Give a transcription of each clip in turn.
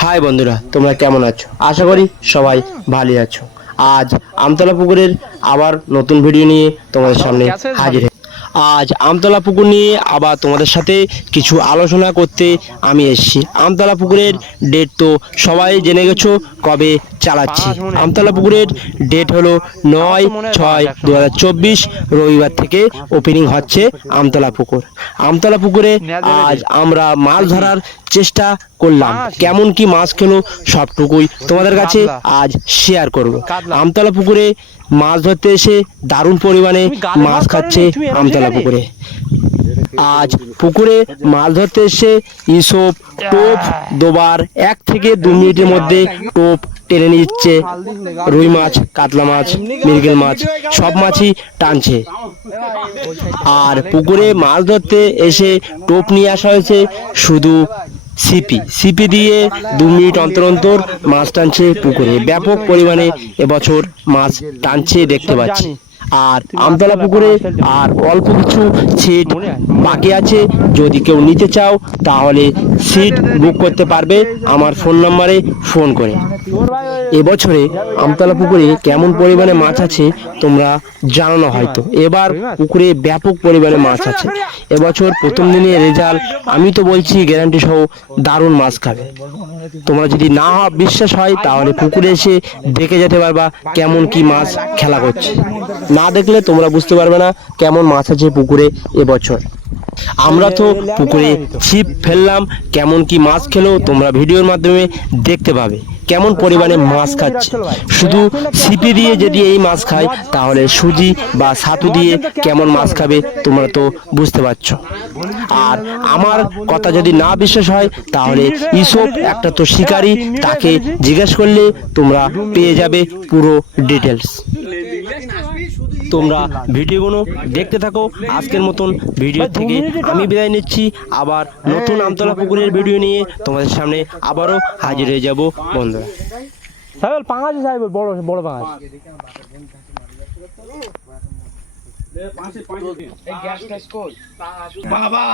High বন্ধুরা তোমরা কেমন আছো? আশা করি সবাই ভালোই আছো। আজ আমতলা পুকুরের আবার নতুন ভিডিও নিয়ে তোমাদের সামনে হাজির আজ আমতলা পুকুর নিয়ে আবার তোমাদের সাথে কিছু আলোচনা করতে আমি এসেছি। আমতলা পুকুরের ডেট তো সবাই জেনে গেছো কবে চালাচ্ছি। আমতলা পুকুরের ডেট হলো নয় ছয় দু চব্বিশ রবিবার থেকে ওপেনিং হচ্ছে আমতলা পুকুর। আমতলা পুকুরে আজ আমরা মাছ ধরার চেষ্টা করলাম। কেমন কি মাছ খেলো সবটুকুই তোমাদের কাছে আজ শেয়ার করব। আমতলা পুকুরে মাছ ধরতে এসে দারুণ পরিমাণে মাছ খাচ্ছে আমতলা পুকুরে। আজ পুকুরে মাছ ধরতে এসে ইসব টোপ দোবার এক থেকে দু মিনিটের মধ্যে টোপ টেনে নিচ্ছে রুই মাছ কাতলা মাছ মৃগেল মাছ সব মাছই টানছে। আর পুকুরে মাছ ধরতে এসে টোপ নিয়ে আসা হয়েছে শুধু সিপি। সিপি দিয়ে দু মিনিট অন্তর অন্তর মাছ টানছে পুকুরে। ব্যাপক পরিমাণে এবছর মাছ টানছে দেখতে পাচ্ছি। আর আমতলা পুকুরে আর অল্প কিছু সিট বাকি আছে। যদি কেউ নিতে চাও তাহলে সিট বুক করতে পারবে আমার ফোন নম্বরে ফোন করে। এবছরে আমতলা পুকুরে কেমন পরিমাণে মাছ আছে তোমরা জানো না হয়তো। এবার পুকুরে ব্যাপক পরিমাণে মাছ আছে। এবছর প্রথম দিনে রেজাল্ট আমি তো বলছি গ্যারান্টি সহ দারুণ মাছ খাবে। তোমরা যদি না বিশ্বাস হয় তাহলে পুকুরে এসে দেখে যেতে পারবা কেমন কি মাছ খেলা করছে। না দেখলে তোমরা বুঝতে পারবে না কেমন মাছ আছে পুকুরে এবছর। আমরা তো পুকুরে ছিপ ফেললাম, কেমন কি মাছ খেলো তোমরা ভিডিওর মাধ্যমে দেখতে পাবে। কেমন পরিমাণে মাছ খাচ্ছে। শুধু ছিপি দিয়ে যদি এই মাছ খায় তাহলে সুজি বা ছাতু দিয়ে কেমন মাছ খাবে তোমরা তো বুঝতে পারছ। আর আমার কথা যদি না বিশ্বাস হয়, তাহলে ইসব একটা তো শিকারী, তাকে জিজ্ঞেস করলে তোমরা পেয়ে যাবে পুরো ডিটেলস তোমরা ভিডিওগুলো দেখতে থাকো। আজকের মতন ভিডিও থেকে আমি বিদায় নিচ্ছি। আবার নতুন আমতলা পুকুরের ভিডিও নিয়ে তোমাদের সামনে আবারও হাজির হয়ে যাব বন্ধুরা। সাহেব পাঙাশ সাহেব বড় বড় পাঙাশ। বাবা!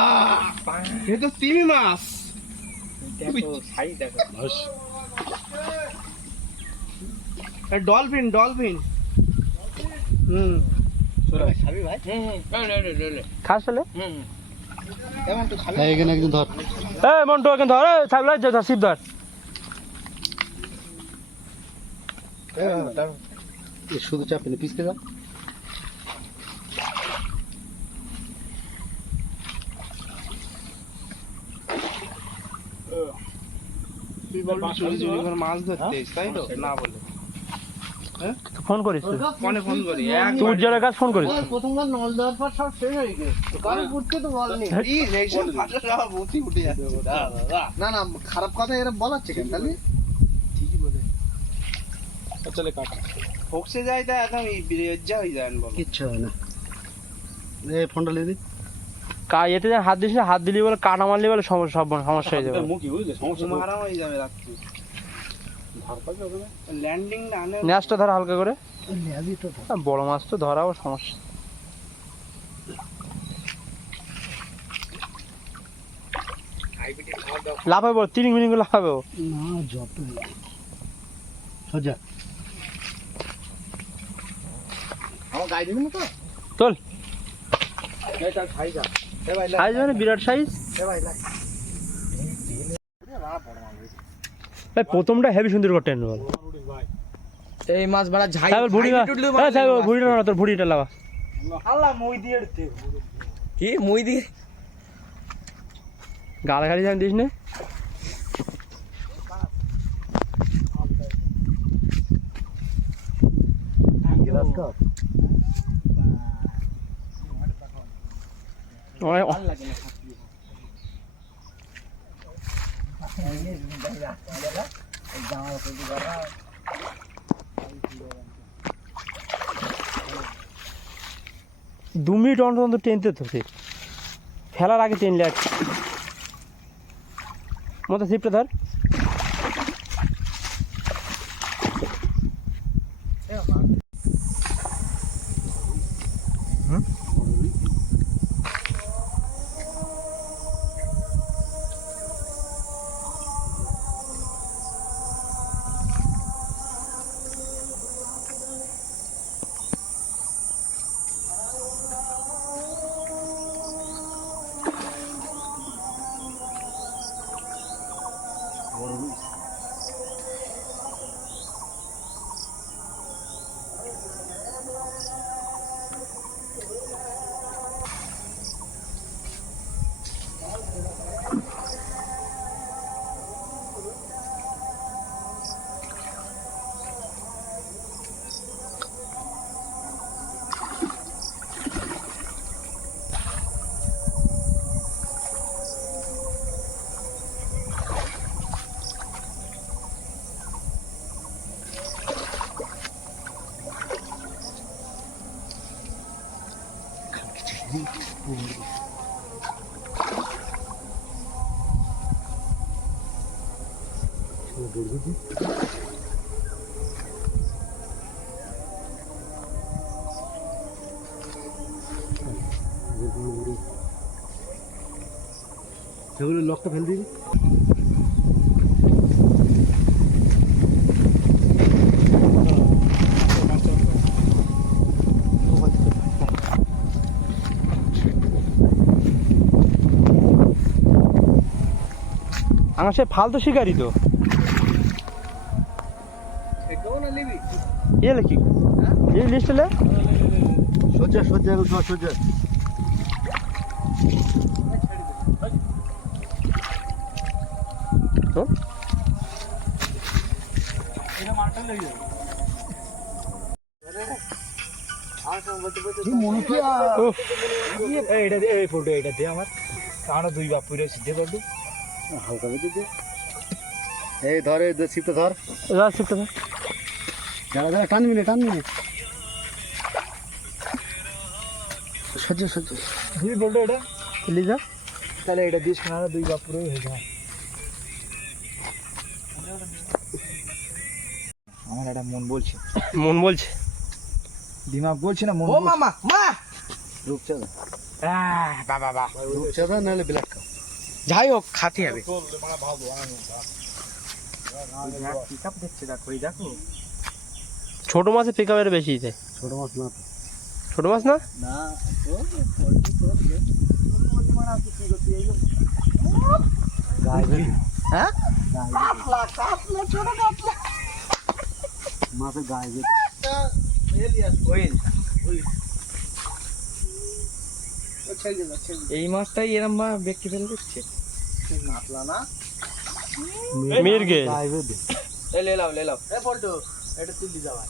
এ তো তিমি মাছ। ডলফিন ডলফিন হুম। খাস এখানে একজন ধর। মন্টু শিব শুধু চাপেন পিসকে যাও মাছ ধরতে তাই তো? না বলে। ফোন করিস তুই। ফোনে ফোন করি তুই উজ্জ্বলের কাছে ফোন করিস। প্রথমবার নল দেওয়ার পর সব শেষ হয়ে গেছে। কারও উঠতে তো বলেনি না না খারাপ কথা এরা বলাচ্ছে কেন তাহলে? ফোকসে যায় তা একদম হয়ে যায় বলো। কিচ্ছু হয় না। এই ফোনটা লিয়ে দি কা এতে হাত দিস হাত দিলি বলে কাটা মারলি বলে সমস্যা সব সমস্যা হয়ে যাবে। মারা হয়ে যাবে রাত্রি। ল্যান্ডিং ন্যাসটা ধর হালকা করে। বড় মাছ তো ধরাও সমস্যা। লাফাবে বল তিন মিনিট লাফাবে ও। না যত সোজা। আমার গাড়ি দিবি না তো? তোল। এটা খাই যা সাইজ মানে বিরাট সাইজ এই প্রথমটা হেভি সুন্দর করতে বল এই মাছ বাড়া ঝাই সাহেব ভুড়ি না হ্যাঁ সাহেব ভুড়িটা না তোর ভুড়িটা লাগা আল্লাহ মই দিয়ে কি মই দিয়ে গাল খালি জানি দিস না? অনেক- দু মিনিট অন্তর অন্তর টেনতে তো সে ফেলার আগে টেনলে এক মতো সিপটা ধর। সেগুলো লকটা ফেল দিবি। আমার সে ফালতু শিকারি তো। এলে কি এই লিস্ট এলে সোজা সোজা সোজা। এইটা দে এই ফটো এইটা দে আমার। আমরা দুই বাপুরে সিদ্ধে করব হালকা বেঁধে দে। এই ধরে ছিপটা ধর। এবার শিখতে থাক। যারা যারা টানবি না টানবি না সোজা সোজা দুই ফটো এটা? যা। তাহলে এটা দিস না দুই বাপ পুরে হয়ে যায় আমার একটা মন বলছে। মন বলছে? দিমাগ বলছে না মন ও মামা মা! রূপচাঁদা। বাবা বা রূপচাঁদা নাহলে ব্ল্যাক কাপ যাই হোক খাতে হবে পিকআপ দেখছে দেখো এই দেখো ছোট মাছে পিকাপের বেশি দেয় ছোট মাছ না তো। ছোট মাছ না? না হ্যাঁ? মাছের গায়ে এই মাছটাই এরম বা ব্যক্তি ফেল দিচ্ছে। মির্গে এ লে লাও লে লাও। এ পল্টু এটা তুলি যাওয়া